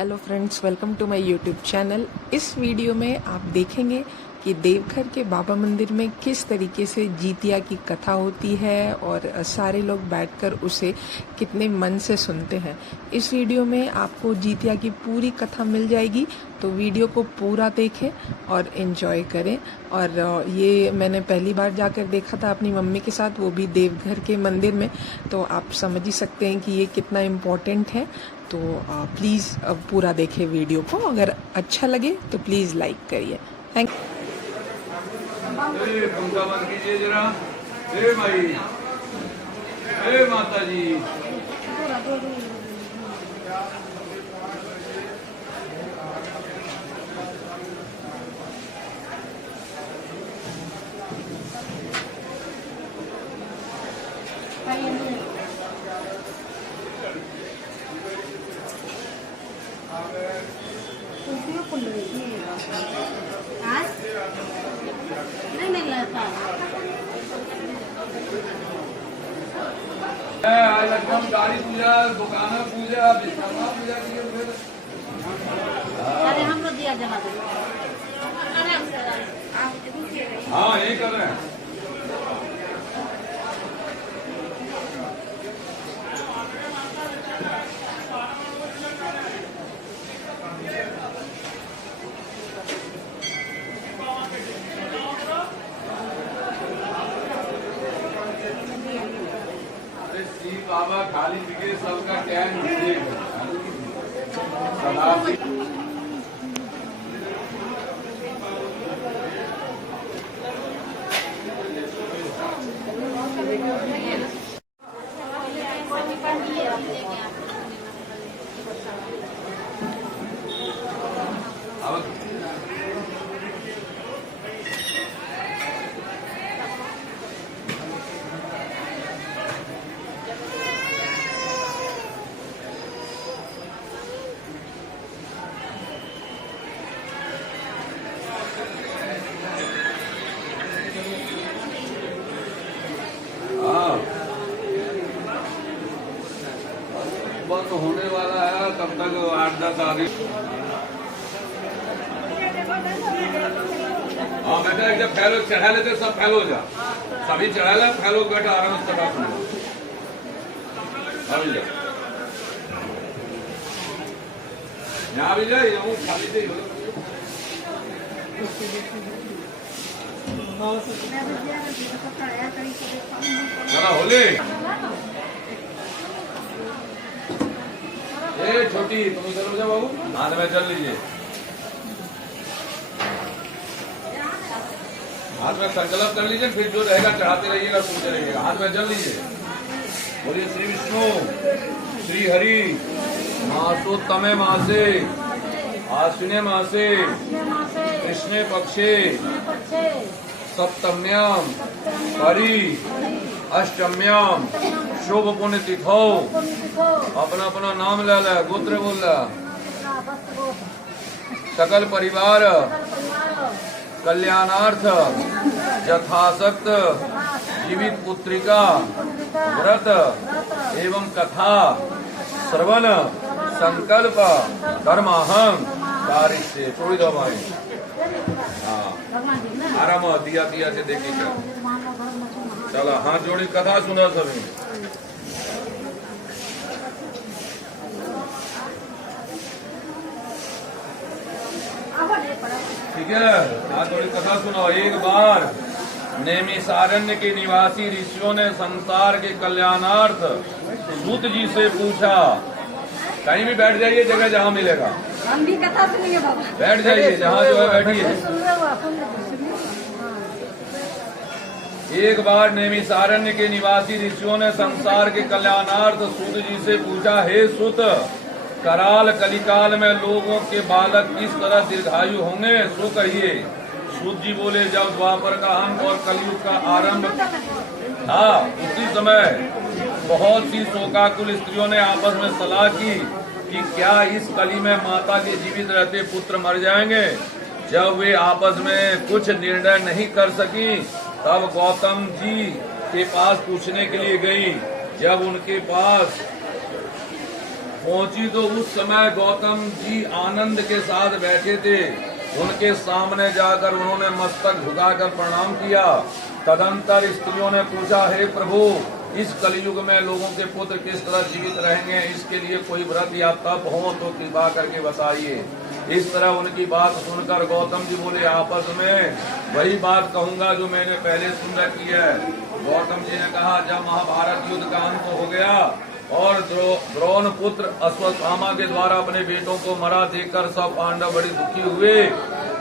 Hello friends, welcome to my YouTube channel. इस video में आप देखेंगे कि देवघर के बाबा मंदिर में किस तरीके से जीतिया की कथा होती है और सारे लोग बैठकर उसे कितने मन से सुनते हैं। इस वीडियो में आपको जीतिया की पूरी कथा मिल जाएगी, तो वीडियो को पूरा देखें और एंजॉय करें। और ये मैंने पहली बार जाकर देखा था अपनी मम्मी के साथ, वो भी देवघर के मंदिर में, तो आप समझ ही सकते हैं कि ये कितना इम्पोर्टेंट है। तो प्लीज़ पूरा देखें वीडियो को। अगर अच्छा लगे तो प्लीज़ लाइक करिए। थैंक पंखा बंद कीजिए जरा। ए भाई, ए माता जी, आज एकदम गाड़ी पूजा, दुकान पूजा, विश्वकर्मा पूजा की फिर। अरे हम लोग दिया जला दो। हाँ, यही कर रहे हैं। श्री बाबा खाली दिखे, सबका क्या है। बंद होने वाला है, तब तक 8-10 आदमी। हाँ बेटा, एकदम फैलो, चढ़ा लेते सब फैलो जा, सभी चढ़ा ले, फैलो बेटा, आराम से चढ़ा सुनो। यहाँ भी जाए, यहाँ खाली से चला होले। ए छोटी, तुम इधर हो जाओ बाबू, हाथ में जल लीजिए, हाथ में संकल्प कर लीजिए, फिर जो रहेगा चढ़ाते रहिएगा, सुनते रहिएगा। हाथ में जल लीजिए। बोलिए श्री विष्णु श्री हरि मासोत्तमे मासे आश्विने मासे कृष्णे पक्षे सप्तम्याम परि अष्टम्याम शुभ पुण्य तिथौ। अपना अपना नाम ले ला, गोत्र बोल ला। सकल परिवार कल्याणार्थ यथाशक्त जीवित पुत्रिका व्रत एवं कथा श्रवण संकल्प कर्माहं कारिष्ये। छोड़ी दो भाई। हाँ, आराम दिया दिया से देखिए। चलो हाथ जोड़ी, कथा सुना सभी। ठीक है, हाथ जोड़ी कथा सुनो। एक बार नैमिषारण्य के निवासी ऋषियों ने संसार के कल्याणार्थ सूत जी से पूछा। कहीं भी बैठ जाइए, जगह जहाँ मिलेगा, हम भी कथा सुनेंगे बाबा। बैठ जाइए, जहाँ जो है बैठिए। एक बार नैमिषारण्य के निवासी ऋषियों ने संसार के कल्याणार्थ सूत जी से पूछा, हे सूत, कराल कलिकाल में लोगों के बालक किस तरह दीर्घायु होंगे, सो कहिए। सूत जी बोले, जब द्वापर का अंत और कलयुग का आरंभ था, उसी समय बहुत सी शोकाकुल स्त्रियों ने आपस में सलाह की कि क्या इस कली में माता के जीवित रहते पुत्र मर जाएंगे। जब वे आपस में कुछ निर्णय नहीं कर सकी, तब गौतम जी के पास पूछने के लिए गई। जब उनके पास पहुंची तो उस समय गौतम जी आनंद के साथ बैठे थे। उनके सामने जाकर उन्होंने मस्तक झुकाकर प्रणाम किया। तदंतर स्त्रियों ने पूछा, हे प्रभु, इस कलयुग में लोगों के पुत्र किस तरह जीवित रहेंगे, इसके लिए कोई व्रत या तप हो तो कृपा करके बताइए। इस तरह उनकी बात सुनकर गौतम जी बोले, आपस में वही बात कहूंगा जो मैंने पहले सुन रखी है। गौतम जी ने कहा, जब महाभारत युद्ध का अंत हो गया और द्रोण पुत्र अश्वत्थामा के द्वारा अपने बेटों को मरा देखकर सब पांडव बड़ी दुखी हुए,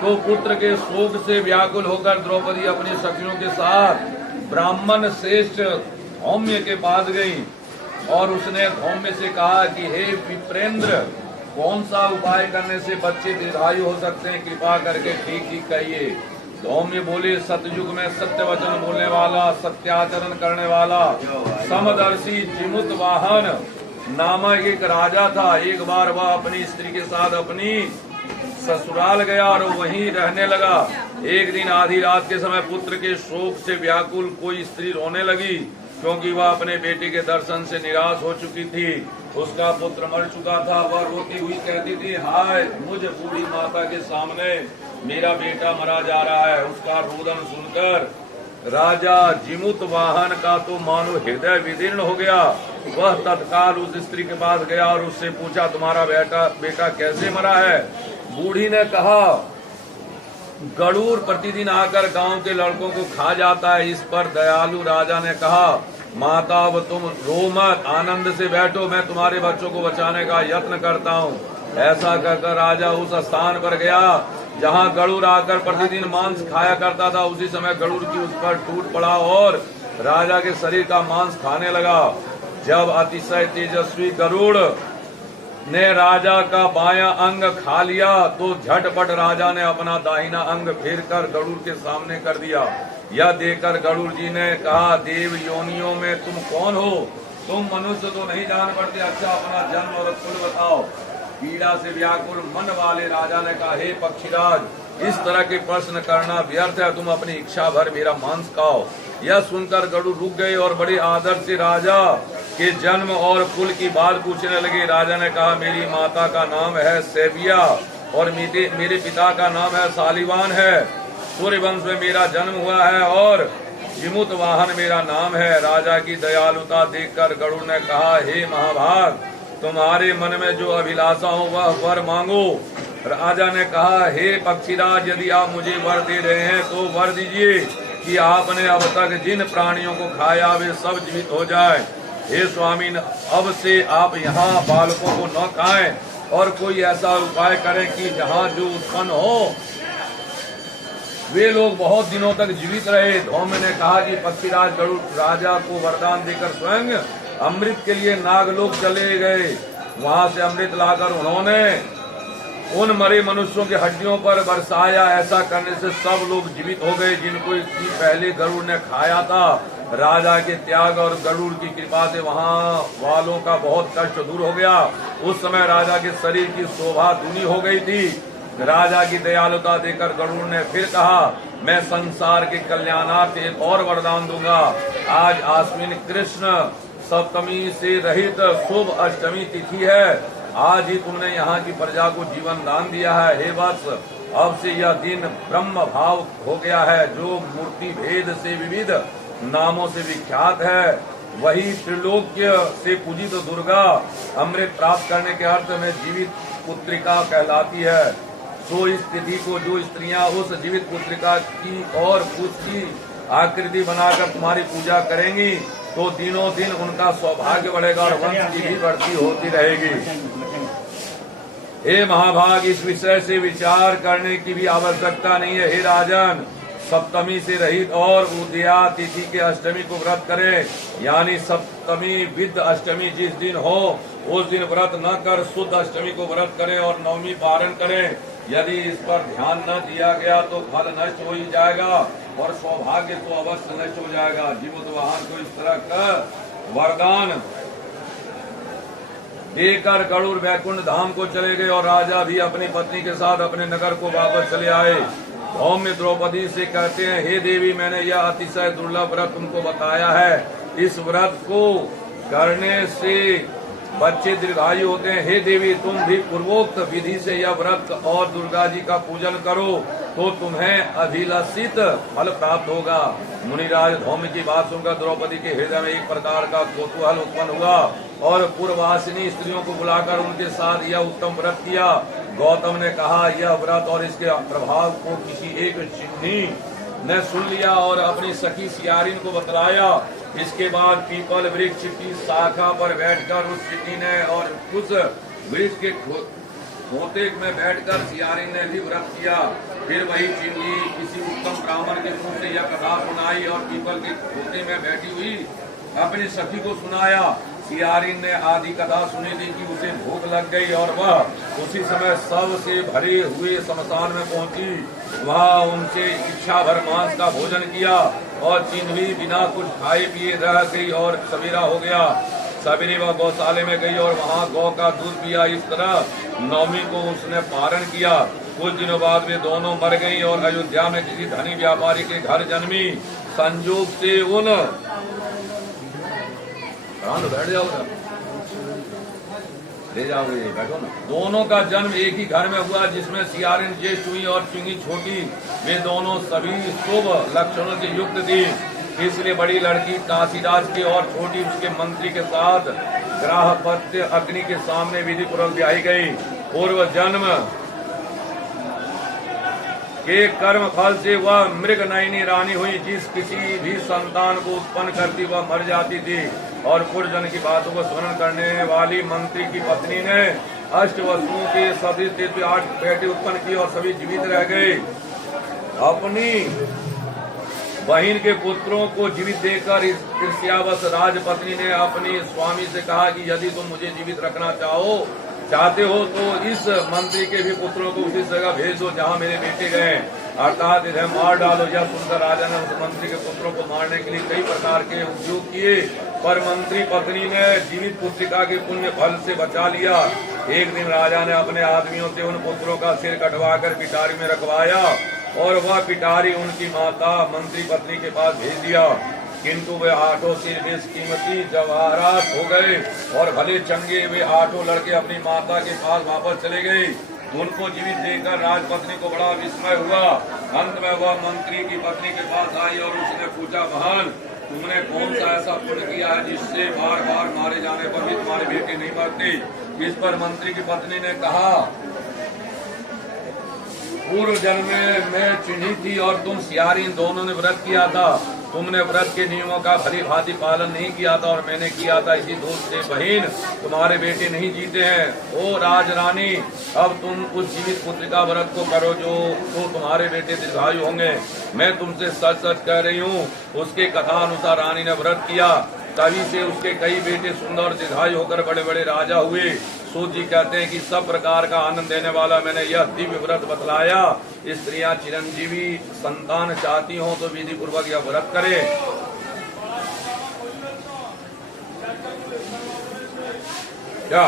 तो पुत्र के शोक से व्याकुल होकर द्रौपदी अपनी सखियों के साथ ब्राह्मण श्रेष्ठ धौम्य के पास गई और उसने धौम्य से कहा कि हे विप्रेंद्र, कौन सा उपाय करने से बच्चे दीर्घायु हो सकते हैं, कृपा करके ठीक ठीक कहिए। धौम्य बोले, सतयुग में सत्य वचन बोलने वाला, सत्याचरण करने वाला, समदर्शी जिमुत वाहन नामक एक राजा था। एक बार वह अपनी स्त्री के साथ अपनी ससुराल गया और वहीं रहने लगा। एक दिन आधी रात के समय पुत्र के शोक से व्याकुल कोई स्त्री रोने लगी, क्योंकि वह अपने बेटे के दर्शन से निराश हो चुकी थी। उसका पुत्र मर चुका था। वह रोती हुई कहती थी, हाय, मुझ बूढ़ी माता के सामने मेरा बेटा मरा जा रहा है। उसका रोदन सुनकर राजा जिमुत वाहन का तो मानो हृदय विदीर्ण हो गया। वह तत्काल उस स्त्री के पास गया और उससे पूछा, तुम्हारा बेटा कैसे मरा है? बूढ़ी ने कहा, गरुड़ प्रतिदिन आकर गांव के लड़कों को खा जाता है। इस पर दयालु राजा ने कहा, माता, अब तुम रो मत, आनंद से बैठो, मैं तुम्हारे बच्चों को बचाने का यत्न करता हूँ। ऐसा कहकर राजा उस स्थान पर गया जहाँ गरुड़ आकर प्रतिदिन मांस खाया करता था। उसी समय गरुड़ की उस पर टूट पड़ा और राजा के शरीर का मांस खाने लगा। जब अतिशय तेजस्वी गरुड़ ने राजा का बायां अंग खा लिया तो झटपट राजा ने अपना दाहिना अंग फेरकर गरुड़ के सामने कर दिया। यह देखकर गरुड़ जी ने कहा, देव योनियों में तुम कौन हो? तुम मनुष्य तो नहीं जान पड़ते। अच्छा, अपना जन्म और कुल बताओ। पीड़ा से व्याकुल मन वाले राजा ने कहा, हे पक्षीराज, इस तरह के प्रश्न करना व्यर्थ है। तुम अपनी इच्छा भर मेरा मांस खाओ। यह सुनकर गरुड़ रुक गए और बड़े आदर से राजा के जन्म और कुल की बात पूछने लगे। राजा ने कहा, मेरी माता का नाम है सेबिया और मेरे पिता का नाम है सालिवान है। सूर्य वंश में मेरा जन्म हुआ है और जिमुत वाहन मेरा नाम है। राजा की दयालुता देखकर गरुड़ ने कहा, हे महाभाग, तुम्हारे मन में जो अभिलाषा हो वह वर मांगो। राजा ने कहा, हे पक्षीराज, यदि आप मुझे वर दे रहे हैं तो वर दीजिए कि आपने अब तक जिन प्राणियों को खाया वे सब जीवित हो जाए। हे स्वामी, अब से आप यहाँ बालकों को न खाएं और कोई ऐसा उपाय करें कि जहाँ जो उत्पन्न हो वे लोग बहुत दिनों तक जीवित रहे। धौम्य ने कहा कि पक्षीराज गरुड़ राजा को वरदान देकर स्वयं अमृत के लिए नागलोक चले गए। वहां से अमृत लाकर उन्होंने उन मरे मनुष्यों की हड्डियों पर बरसाया। ऐसा करने से सब लोग जीवित हो गए जिनको इसकी पहले गरुड़ ने खाया था। राजा के त्याग और गरुड़ की कृपा से वहां वालों का बहुत कष्ट दूर हो गया। उस समय राजा के शरीर की शोभा दूनी हो गई थी। राजा की दयालुता देकर गरुड़ ने फिर कहा, मैं संसार के कल्याणार्थ एक और वरदान दूंगा। आज आश्विन कृष्ण सप्तमी से रहित शुभ अष्टमी तिथि है। आज ही तुमने यहाँ की प्रजा को जीवन दान दिया है। हे वत्स, अब से यह दिन ब्रह्म भाव हो गया है, जो मूर्ति भेद से विविध नामों से विख्यात है। वही त्रिलोक्य से पूजित दुर्गा अमृत प्राप्त करने के अर्थ में जीवित पुत्रिका कहलाती है। तो इस तिथि को जो स्त्रियां उस जीवित पुत्रिका की और उसकी आकृति बनाकर तुम्हारी पूजा करेंगी तो दिनों दिन उनका सौभाग्य बढ़ेगा और वंश की भी बढ़ती होती रहेगी। हे महाभाग, इस विषय से विचार करने की भी आवश्यकता नहीं है। हे राजन, सप्तमी से रहित और उदया तिथि के अष्टमी को व्रत करें, यानी सप्तमी विद अष्टमी जिस दिन हो उस दिन व्रत न कर शुद्ध अष्टमी को व्रत करें और नवमी पारण करें। यदि इस पर ध्यान न दिया गया तो फल नष्ट हो ही जाएगा और सौभाग्य तो अवश्य नष्ट हो जाएगा। जीवत वाहन को इस तरह का वरदान देकर गरुड़ वैकुंठ धाम को चले गए और राजा भी अपनी पत्नी के साथ अपने नगर को वापस चले आए। धौम्य द्रौपदी से कहते हैं, हे देवी, मैंने यह अतिशय दुर्लभ व्रत तुमको बताया है। इस व्रत को करने से बच्चे दीर्घायु होते हैं। हे देवी, तुम भी पूर्वोक्त विधि से यह व्रत और दुर्गा जी का पूजन करो तो तुम्हें अभिलषित फल प्राप्त होगा। मुनिराज धौम्य की बात सुनकर द्रौपदी के हृदय में एक प्रकार का कौतूहल उत्पन्न हुआ और पूर्ववासिनी स्त्रियों को बुलाकर उनके साथ यह उत्तम व्रत किया। गौतम ने कहा, यह व्रत और इसके प्रभाव को किसी एक चिन्ही ने सुन लिया और अपनी सखी सियारिन को बतलाया। इसके बाद पीपल वृक्ष की शाखा पर बैठकर उस चिन्ही ने और उस वृक्ष के खोते में बैठकर सियारिन ने भी व्रत किया। फिर वही चिन्ही किसी उत्तम ब्राह्मण के मुंह से यह कथा सुनाई और पीपल के खोते में बैठी हुई अपनी सखी को सुनाया। सियारिन ने आदि कथा सुनी थी कि उसे भूख लग गई और वह उसी समय सबसे भरे हुए शमशान में पहुंची। वहाँ उनसे इच्छा भर मांस का भोजन किया और चिन्ही बिना कुछ खाए पिए रह गई और सवेरा हो गया। सवेरे वह गौशाले में गई और वहाँ गौ का दूध पिया। इस तरह नवमी को उसने पारण किया। कुछ दिनों बाद वे दोनों मर गईं और अयोध्या में किसी धनी व्यापारी के घर जन्मी। संयोग से उन बैठ जाओगे, ले जाओगे, बैठो ना। दोनों का जन्म एक ही घर में हुआ जिसमें सियारिन ज्येष्ठ हुई और चिंगी छोटी। वे दोनों सभी शुभ लक्षणों से युक्त थी। इसलिए बड़ी लड़की काशीराज की और छोटी उसके मंत्री के साथ ग्राहपत्य अग्नि के सामने विधि पूर्वक ब्याही गई। पूर्व जन्म के कर्म फल से वह मृग नयनी रानी हुई। जिस किसी भी संतान को उत्पन्न करती वह मर जाती थी और पूर्वजन्म की बातों को स्मरण करने वाली मंत्री की पत्नी ने 8 वसुओं के सभी 8 बेटे उत्पन्न किए और सभी जीवित रह गए। अपनी बहन के पुत्रों को जीवित देखकर ईर्ष्यावश राजपत्नी ने अपनी स्वामी से कहा कि यदि तुम मुझे जीवित रखना चाहते हो तो इस मंत्री के भी पुत्रों को उसी जगह भेज दो जहाँ मेरे बेटे गए, अर्थात इन्हें मार डालो। यह सुनकर राजा ने उस मंत्री के पुत्रों को मारने के लिए कई प्रकार के उद्योग किए, पर मंत्री पत्नी ने जीवित पुत्रिका के पुण्य फल से बचा लिया। एक दिन राजा ने अपने आदमियों से उन पुत्रों का सिर कटवाकर पिटारी में रखवाया और वह पिटारी उनकी माता मंत्री पत्नी के पास भेज दिया। किंतु वे 8 सिर बेशकीमती जवाहरात हो गए और भले चंगे वे 8 लड़के अपनी माता के पास वापस चले गए। उनको जीवित देखकर राजपत्नी को बड़ा विस्मय हुआ। अंत में वह मंत्री की पत्नी के पास आई और उसने पूछा, बहन, तुमने कौन सा ऐसा पुण्य किया है जिससे बार बार मारे जाने पर भी तुम्हारे बेटे नहीं मरते? इस पर मंत्री की पत्नी ने कहा, पूर्व जन्म में मैं चिन्ही थी और तुम सियारिन दोनों ने व्रत किया था। तुमने व्रत के नियमों का भली भांति पालन नहीं किया था और मैंने किया था। इसी दोष से बहन तुम्हारे बेटे नहीं जीते हैं। ओ राजरानी, अब तुम उस जीवित पुत्रिका व्रत को करो जो तो तुम्हारे बेटे दीर्घायु होंगे। मैं तुमसे सच सच कह रही हूँ। उसके कथा अनुसार रानी ने व्रत किया, तभी से उसके कई बेटे सुंदर और दीर्घायु होकर बड़े बड़े राजा हुए। सूत जी कहते हैं कि सब प्रकार का आनंद देने वाला मैंने यह दिव्य व्रत बतलाया। स्त्रियां चिरंजीवी संतान चाहती हो तो विधि पूर्वक यह व्रत करे। क्या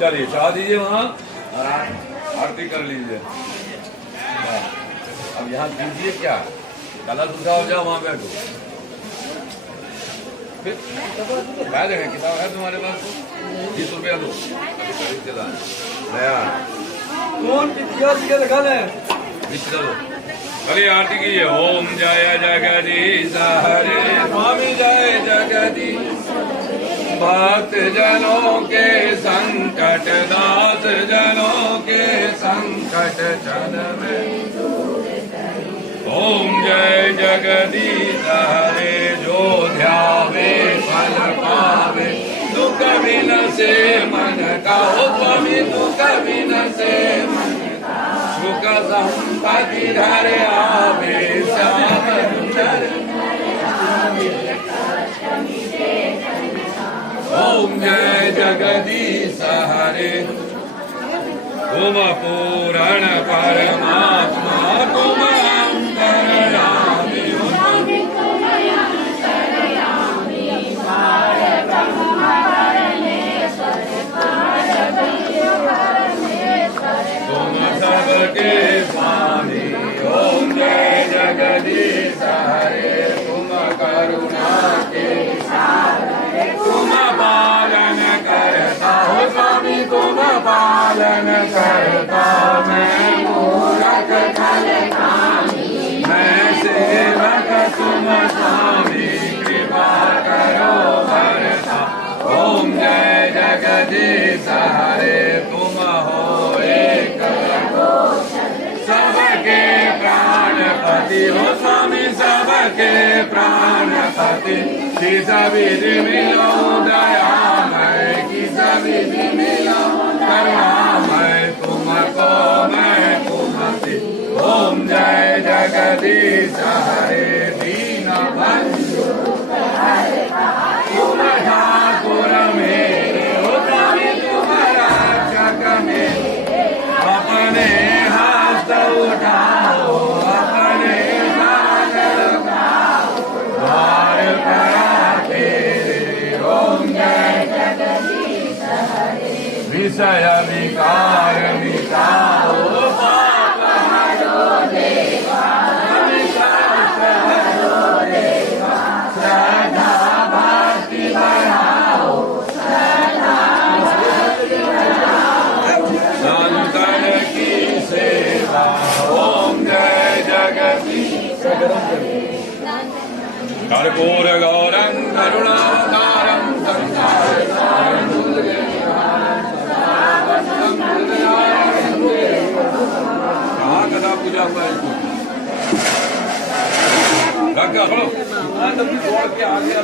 चलिए चाह दीजिए, वहाँ आरती कर लीजिए। अब यहाँ दीजिए, क्या कलश उठाओ, जाओ वहाँ बैठो। क्या देंगे? किताब है तुम्हारे पास? 20 रुपया दो। कौन लगा दे? अरे आरती कीजिए। ओम जय जगदीश हरे, स्वामी जय जगदीश, भक्त जनों के संकट, दास जनों के संकट जन में। ओम जय जगदीश हरे, जो ध्यावे फल पावे, दुख बिन से मन का। हो स्वामी, दुख बिन से मन का, सुख संपत्ति घर आवे, श्याम सुंदर। ओम जय जगदीश हरे, तुम पूर्ण परमात्मा, तुम सबके स्वामी। ओम जय जगदीश हरे, तुम करुणा के सागर। भजन करता मैं मूरख खल कामी, मैं सेवक तुम स्वामी कृपा करो भरता। ओम जय जगदीश हरे तुम हो एक सबके प्राणपति हो स्वामी सबके प्राणपति। किस विधि मिलो दयामय, किस विधि मिलो करुणामय, तुमको मैं तुमसे। ओम जय जगदीश हरे दीन बंधु तुम ठाकुर मेरे हो स्वामी तुम रक्षक मेरे। अपने हस्त उठाओ अपने हाथ लगाओ द्वार पर तेरे। ओम जय जगदीश हरे विषय विकार मिटाओ पाप हरो देवा, अविश्वास हरो देवा। श्रद्धा भक्ति बढ़ाओ श्रद्धा भक्ति बढ़ाओ संतन की सेवा। ओम जय जगदीश कर्पूर गौरं करुणावतारं संसारसारं कहाँ कथा पूजा हुआ है काका बोलो तभी दौड़ के आ गया।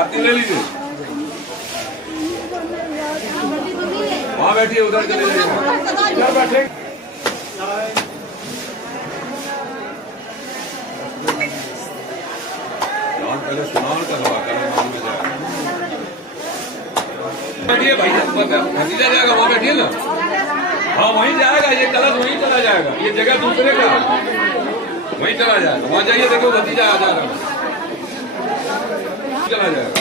आरती ले लीजिए, वहाँ बैठिए उधर चले जाइए, बैठे पहले स्नान करवा कर में जाएगा। बैठिए भाई भतीजा जाएगा वहाँ बैठिए ना। हाँ वहीं जाएगा, ये कलश वहीं चला जाएगा, ये जगह दूसरे का वहीं चला जाएगा। वहाँ जाइए देखो भतीजा आ जा रहा है, चला जाएगा।